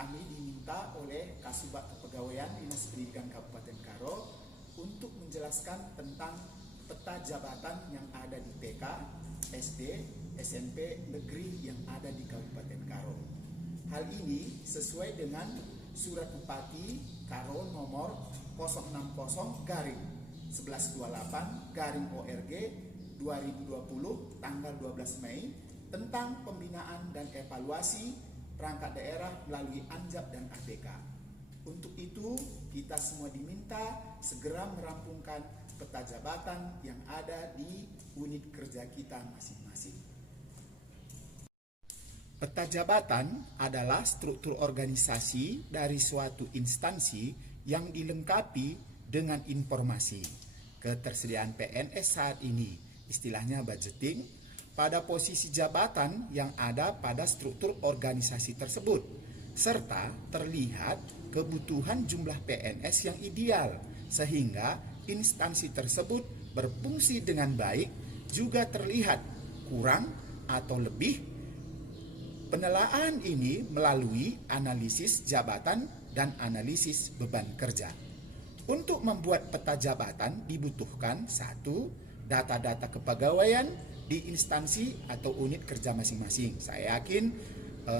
kami diminta oleh Kasubag Kepegawaian Dinas Pendidikan Kabupaten Karo untuk menjelaskan tentang peta jabatan yang ada di TK, SD, SMP negeri yang ada di Kabupaten Karo. Hal ini sesuai dengan Surat Bupati Karo nomor 060-1128-ORG 2020 tanggal 12 Mei tentang pembinaan dan evaluasi perangkat daerah melalui Anjab dan ATK. Untuk itu, kita semua diminta segera merampungkan peta jabatan yang ada di unit kerja kita masing-masing. Peta jabatan adalah struktur organisasi dari suatu instansi yang dilengkapi dengan informasi ketersediaan PNS saat ini, istilahnya budgeting, pada posisi jabatan yang ada pada struktur organisasi tersebut, serta terlihat kebutuhan jumlah PNS yang ideal, sehingga instansi tersebut berfungsi dengan baik, juga terlihat kurang atau lebih. Penilaian ini melalui analisis jabatan dan analisis beban kerja. Untuk membuat peta jabatan dibutuhkan 1. Data-data kepegawaian di instansi atau unit kerja masing-masing. Saya yakin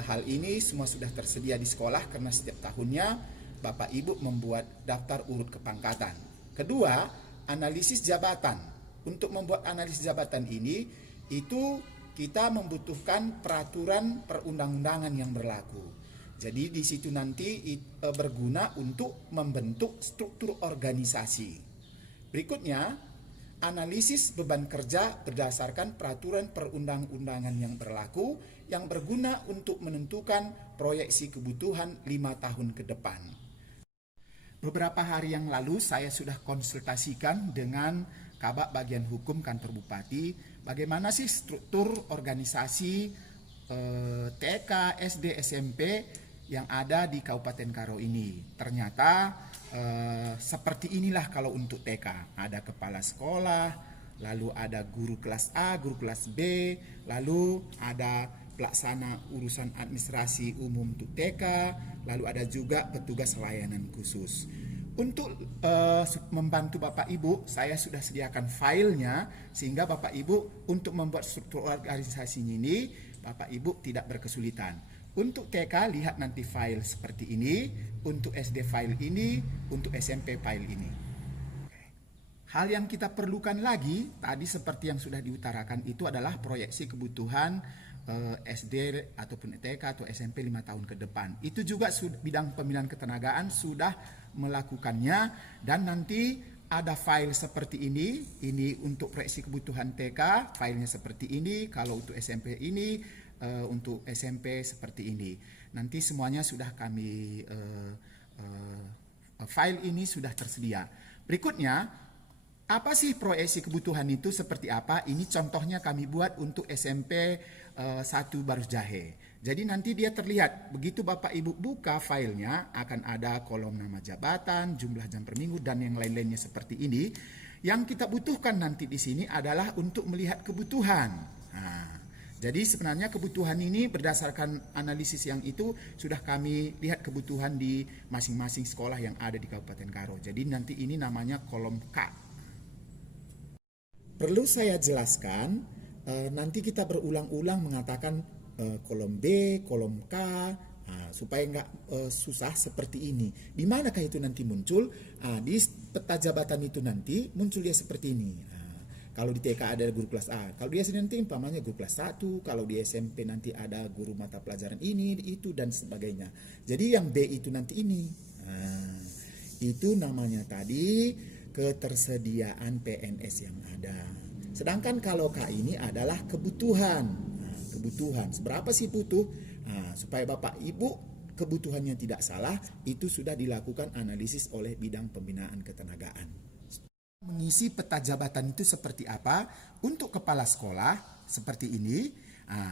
hal ini semua sudah tersedia di sekolah karena setiap tahunnya Bapak Ibu membuat daftar urut kepangkatan. Kedua, analisis jabatan. Untuk membuat analisis jabatan ini, itu kita membutuhkan peraturan perundang-undangan yang berlaku. Jadi di situ nanti berguna untuk membentuk struktur organisasi. Berikutnya, analisis beban kerja berdasarkan peraturan perundang-undangan yang berlaku yang berguna untuk menentukan proyeksi kebutuhan 5 tahun ke depan. Beberapa hari yang lalu saya sudah konsultasikan dengan Kabak Bagian Hukum Kantor Bupati bagaimana sih struktur organisasi TK, SD, SMP yang ada di Kabupaten Karo ini. Ternyata seperti inilah kalau untuk TK. Ada kepala sekolah, lalu ada guru kelas A, guru kelas B, lalu ada pelaksana urusan administrasi umum untuk TK, lalu ada juga petugas layanan khusus. Untuk membantu Bapak Ibu, saya sudah sediakan filenya sehingga Bapak Ibu untuk membuat struktur organisasi ini, Bapak Ibu tidak berkesulitan. Untuk TK lihat nanti file seperti ini, untuk SD file ini, untuk SMP file ini. Hal yang kita perlukan lagi, tadi seperti yang sudah diutarakan itu adalah proyeksi kebutuhan SD ataupun TK atau SMP 5 tahun ke depan. Itu juga bidang pembinaan ketenagaan sudah melakukannya dan nanti ada file seperti ini untuk proyeksi kebutuhan TK, filenya seperti ini, kalau untuk SMP ini, untuk SMP seperti ini. Nanti semuanya sudah kami, file ini sudah tersedia. Berikutnya, apa sih proyeksi kebutuhan itu seperti apa? Ini contohnya kami buat untuk SMP 1 Barus Jahe. Jadi nanti dia terlihat, begitu Bapak Ibu buka filenya, akan ada kolom nama jabatan, jumlah jam per minggu, dan yang lain-lainnya seperti ini. Yang kita butuhkan nanti di sini adalah untuk melihat kebutuhan. Nah, jadi sebenarnya kebutuhan ini berdasarkan analisis yang itu sudah kami lihat kebutuhan di masing-masing sekolah yang ada di Kabupaten Karo. Jadi nanti ini namanya kolom K. Perlu saya jelaskan, nanti kita berulang-ulang mengatakan kolom B, kolom K, supaya nggak susah seperti ini. Di manakah itu nanti muncul? Di peta jabatan itu nanti muncul dia seperti ini. Kalau di TK ada guru kelas A, kalau di SD nanti umpamanya guru kelas 1, kalau di SMP nanti ada guru mata pelajaran ini, itu dan sebagainya. Jadi yang B itu nanti ini. Itu namanya tadi ketersediaan PNS yang ada. Sedangkan kalau K ini adalah kebutuhan. Kebutuhan, seberapa sih butuh? Supaya Bapak Ibu kebutuhannya tidak salah, itu sudah dilakukan analisis oleh bidang pembinaan ketenagaan. Mengisi peta jabatan itu seperti apa? Untuk kepala sekolah seperti ini.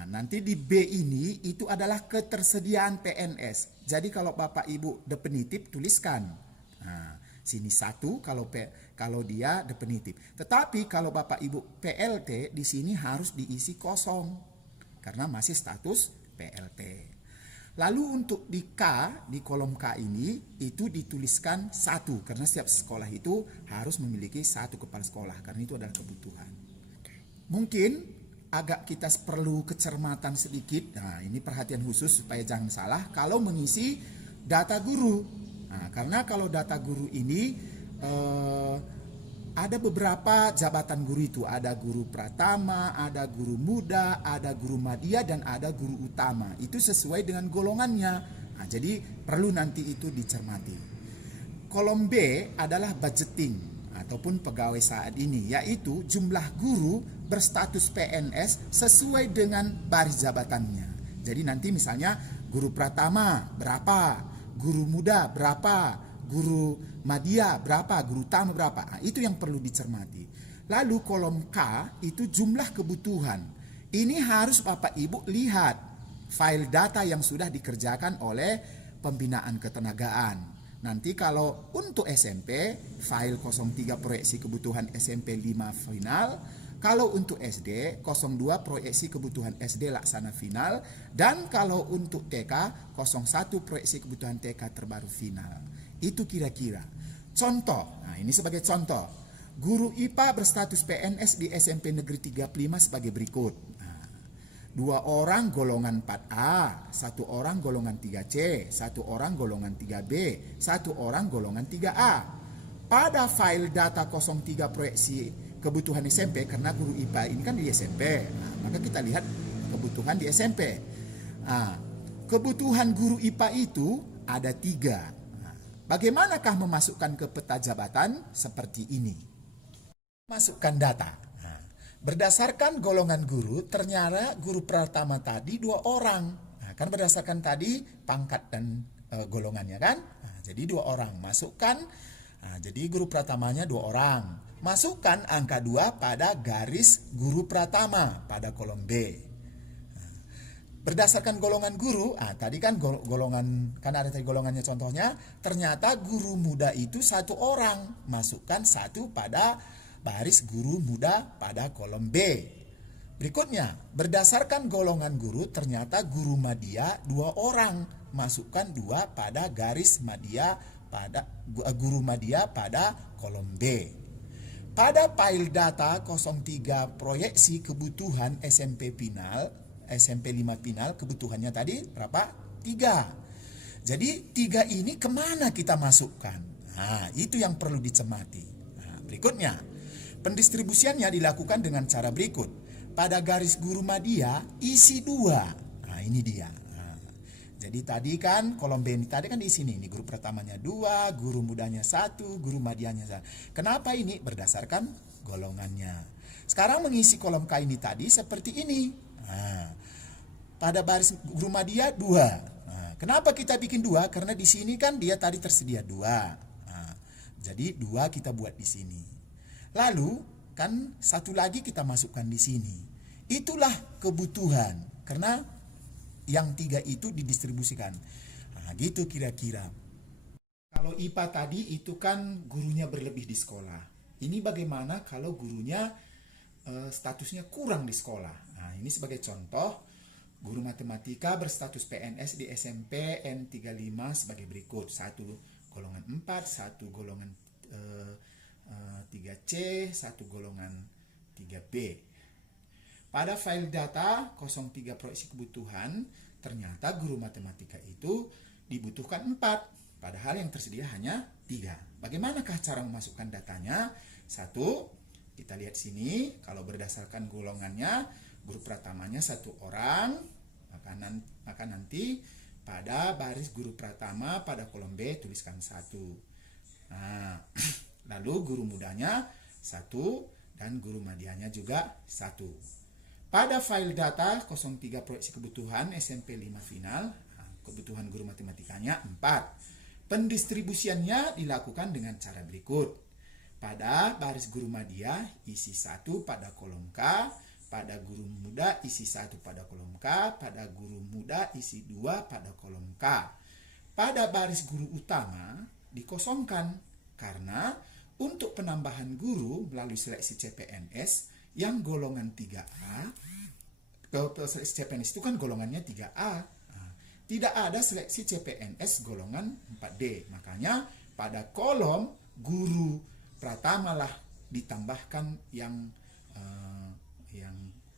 Nanti di B ini itu adalah ketersediaan PNS. Jadi kalau Bapak Ibu definitif tuliskan. Sini 1 kalau dia definitif. Tetapi kalau Bapak Ibu PLT di sini harus diisi kosong karena masih status PLT. Lalu untuk di K, di kolom K ini, itu dituliskan 1. Karena setiap sekolah itu harus memiliki 1 kepala sekolah. Karena itu adalah kebutuhan. Mungkin agak kita perlu kecermatan sedikit. Nah, ini perhatian khusus supaya jangan salah kalau mengisi data guru. Nah, karena kalau data guru ini ada beberapa jabatan guru itu. Ada guru pratama, ada guru muda, ada guru madya, dan ada guru utama. Itu sesuai dengan golongannya. Nah, jadi perlu nanti itu dicermati. Kolom B adalah budgeting ataupun pegawai saat ini, yaitu jumlah guru berstatus PNS sesuai dengan baris jabatannya. Jadi nanti misalnya guru pratama berapa, guru muda berapa, guru madya berapa, guru utama berapa. Nah, itu yang perlu dicermati. Lalu kolom K itu jumlah kebutuhan. Ini harus Bapak Ibu lihat file data yang sudah dikerjakan oleh pembinaan ketenagaan. Nanti kalau untuk SMP, file 03 proyeksi kebutuhan SMP 5 final. Kalau untuk SD, 02 proyeksi kebutuhan SD laksana final. Dan kalau untuk TK, 01 proyeksi kebutuhan TK terbaru final. Itu kira-kira. Contoh, nah ini sebagai contoh. Guru IPA berstatus PNS di SMP Negeri 35 sebagai berikut. Nah, 2 orang golongan 4A, 1 orang golongan 3C, 1 orang golongan 3B, 1 orang golongan 3A. Pada file data 03 proyeksi kebutuhan SMP, karena guru IPA ini kan di SMP, nah, maka kita lihat kebutuhan di SMP. Nah, kebutuhan guru IPA itu ada 3. Bagaimanakah memasukkan ke peta jabatan? Seperti ini. Masukkan data. Nah, berdasarkan golongan guru, ternyata guru pertama tadi 2 orang. Nah, kan berdasarkan tadi pangkat dan golongannya kan. Nah, jadi 2 orang. Masukkan, nah, jadi guru pratamanya 2 orang. Masukkan angka 2 pada garis guru pratama pada kolom B. Berdasarkan golongan guru, tadi kan golongan, kan ada tadi golongannya contohnya, ternyata guru muda itu 1 orang. Masukkan 1 pada baris guru muda pada kolom B. Berikutnya, berdasarkan golongan guru, ternyata guru madya 2 orang. Masukkan 2 pada garis madya pada guru madya pada kolom B. Pada file data 03 proyeksi kebutuhan SMP final, SMP 5 final, kebutuhannya tadi berapa? 3. Jadi 3 ini kemana kita masukkan? Nah, itu yang perlu dicermati. Nah, berikutnya, pendistribusiannya dilakukan dengan cara berikut. Pada garis guru madya, isi 2. Nah, ini dia. Nah, jadi tadi kan kolom B ini tadi kan di sini. Ini guru pertamanya 2, guru mudanya 1, guru madyanya 1. Kenapa ini? Berdasarkan golongannya. Sekarang mengisi kolom K ini tadi seperti ini. Nah, pada baris guru madya 2. Nah, kenapa kita bikin 2? Karena di sini kan dia tadi tersedia 2. Nah, jadi 2 kita buat di sini. Lalu kan 1 lagi kita masukkan di sini. Itulah kebutuhan. Karena yang 3 itu didistribusikan. Nah, gitu kira-kira. Kalau IPA tadi itu kan gurunya berlebih di sekolah. Ini bagaimana kalau gurunya statusnya kurang di sekolah? Nah, ini sebagai contoh, guru matematika berstatus PNS di SMP N35 sebagai berikut. 1 golongan 4, 1 golongan 3C, 1 golongan 3B. Pada file data 03 proyeksi kebutuhan, ternyata guru matematika itu dibutuhkan 4, padahal yang tersedia hanya 3. Bagaimanakah cara memasukkan datanya? 1, kita lihat sini, kalau berdasarkan golongannya, guru pratamanya 1 orang, maka nanti pada baris guru pratama pada kolom B tuliskan 1. Nah, lalu guru mudanya 1 dan guru madyanya juga 1. Pada file data 03 proyeksi kebutuhan SMP 5 final, kebutuhan guru matematikanya 4. Pendistribusiannya dilakukan dengan cara berikut. Pada baris guru madya isi 1 pada kolom K, pada guru muda isi 1 pada kolom K, pada guru muda isi 2 pada kolom K. Pada baris guru utama dikosongkan karena untuk penambahan guru melalui seleksi CPNS yang golongan 3A, seleksi CPNS itu kan golongannya 3A. tidak ada seleksi CPNS golongan 4D. Makanya pada kolom guru pratama lah ditambahkan yang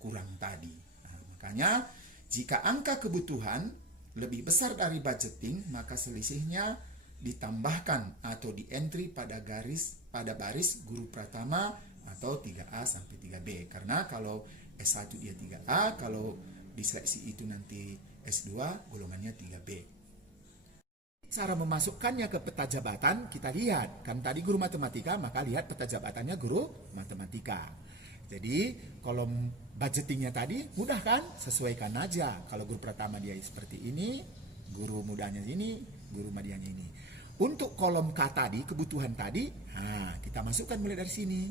kurang tadi. Nah, makanya jika angka kebutuhan lebih besar dari budgeting, maka selisihnya ditambahkan atau di entry pada baris guru pratama atau 3A sampai 3B. Karena kalau S1 dia 3A, kalau diseleksi itu nanti S2 golongannya 3B. Cara memasukkannya ke peta jabatan kita lihat. Kan tadi guru matematika, maka lihat peta jabatannya guru matematika. Jadi kolom budgetingnya tadi mudah kan? Sesuaikan aja. Kalau guru pertama dia seperti ini, guru mudanya ini, guru medianya ini. Untuk kolom K tadi, kebutuhan tadi, kita masukkan mulai dari sini.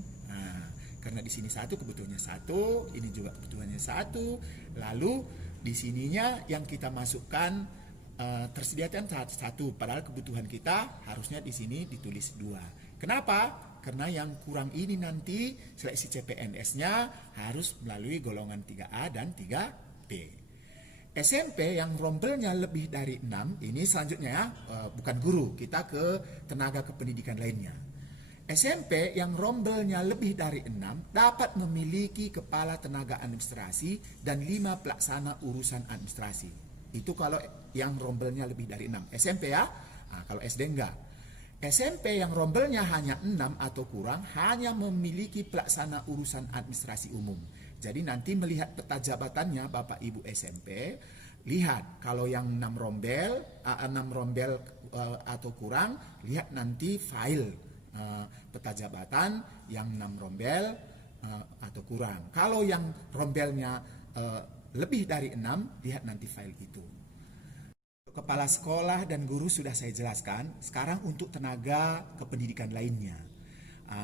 Karena di sini satu, kebutuhannya satu, ini juga kebutuhannya satu. Lalu di sininya yang kita masukkan tersediakan satu, padahal kebutuhan kita harusnya di sini ditulis 2. Kenapa? Karena yang kurang ini nanti seleksi CPNS-nya harus melalui golongan 3A dan 3B. SMP yang rombelnya lebih dari 6, ini selanjutnya ya, bukan guru, kita ke tenaga kependidikan lainnya. SMP yang rombelnya lebih dari 6 dapat memiliki kepala tenaga administrasi dan 5 pelaksana urusan administrasi. Itu kalau yang rombelnya lebih dari 6. SMP ya, kalau SD enggak. SMP yang rombelnya hanya 6 atau kurang hanya memiliki pelaksana urusan administrasi umum. Jadi nanti melihat peta jabatannya Bapak Ibu SMP, lihat kalau yang 6 rombel atau kurang, lihat nanti file peta jabatan yang 6 rombel atau kurang. Kalau yang rombelnya lebih dari 6, lihat nanti file itu. Kepala sekolah dan guru sudah saya jelaskan. Sekarang untuk tenaga kependidikan lainnya.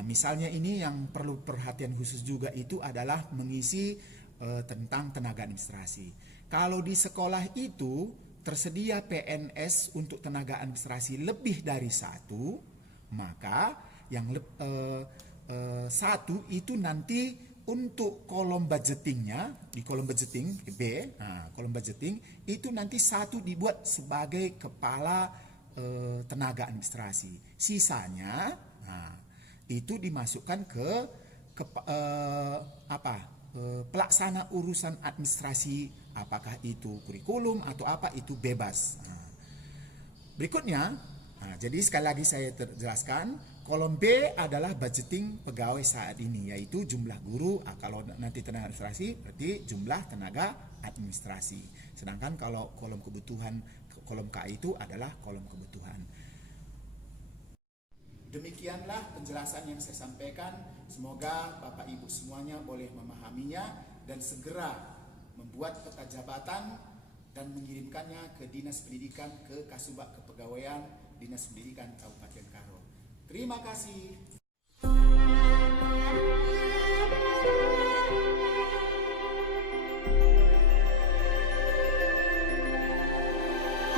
Misalnya ini yang perlu perhatian khusus juga itu adalah mengisi tentang tenaga administrasi. Kalau di sekolah itu tersedia PNS untuk tenaga administrasi lebih dari 1, maka yang 1 itu nanti untuk kolom budgetingnya, di kolom budgeting B, kolom budgeting itu nanti 1 dibuat sebagai kepala tenaga administrasi. Sisanya itu dimasukkan ke pelaksana urusan administrasi, apakah itu kurikulum atau apa itu bebas. Berikutnya, jadi sekali lagi saya jelaskan. Kolom B adalah budgeting pegawai saat ini, yaitu jumlah guru. Kalau nanti tenaga administrasi, berarti jumlah tenaga administrasi. Sedangkan kalau kolom kebutuhan, kolom K itu adalah kolom kebutuhan. Demikianlah penjelasan yang saya sampaikan. Semoga Bapak Ibu semuanya boleh memahaminya dan segera membuat peta jabatan dan mengirimkannya ke Dinas Pendidikan, ke Kasubag Kepegawaian Dinas Pendidikan Kabupaten Karo. Terima kasih.